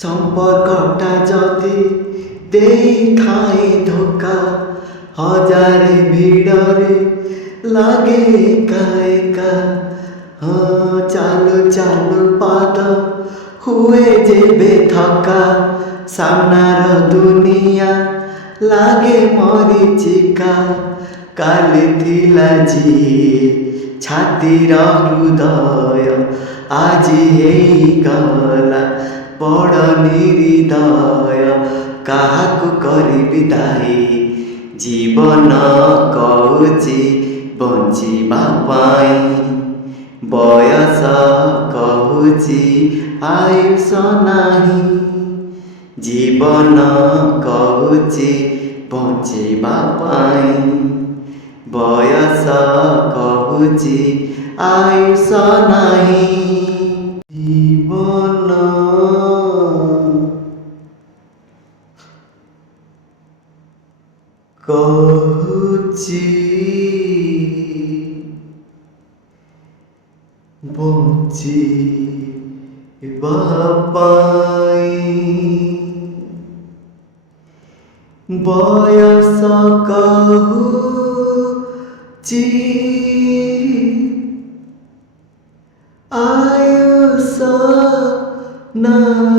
সম্পর্কটা যদি দেই খাই ধোকা, হজারে ভিড়রে লাগে একা একা। চালু চালু পাদ ହୁଏ ଯେବେ ଥକା, ସାମ୍ନାର ଦୁନିଆ ଲାଗେ ମରିଚିକା। କାଲି ଥିଲା ଯିଏ ଛାତିର ହୃଦୟ, ଆଜି ହେଇଗଲା ବଡ଼ ନିରିଦୟ। କାହାକୁ କରିବି ଦାୟୀ, ଜୀବନ କହୁଛି ବଞ୍ଚିବା ପାଇଁ। ବୟସ କହୁଛି ଆୟୁଷ ନାହିଁ, ଜୀବନ କହୁଛି ବଞ୍ଚିବା ପାଇଁ। ବୟସ କହୁଛି ଆୟୁଷ ନାହିଁ, ଜୀବନ କହୁଛି ବଞ୍ଚିବା ପାଇଁ। ବୟସ କହୁଛି ଆୟୁଷ ନାହିଁ।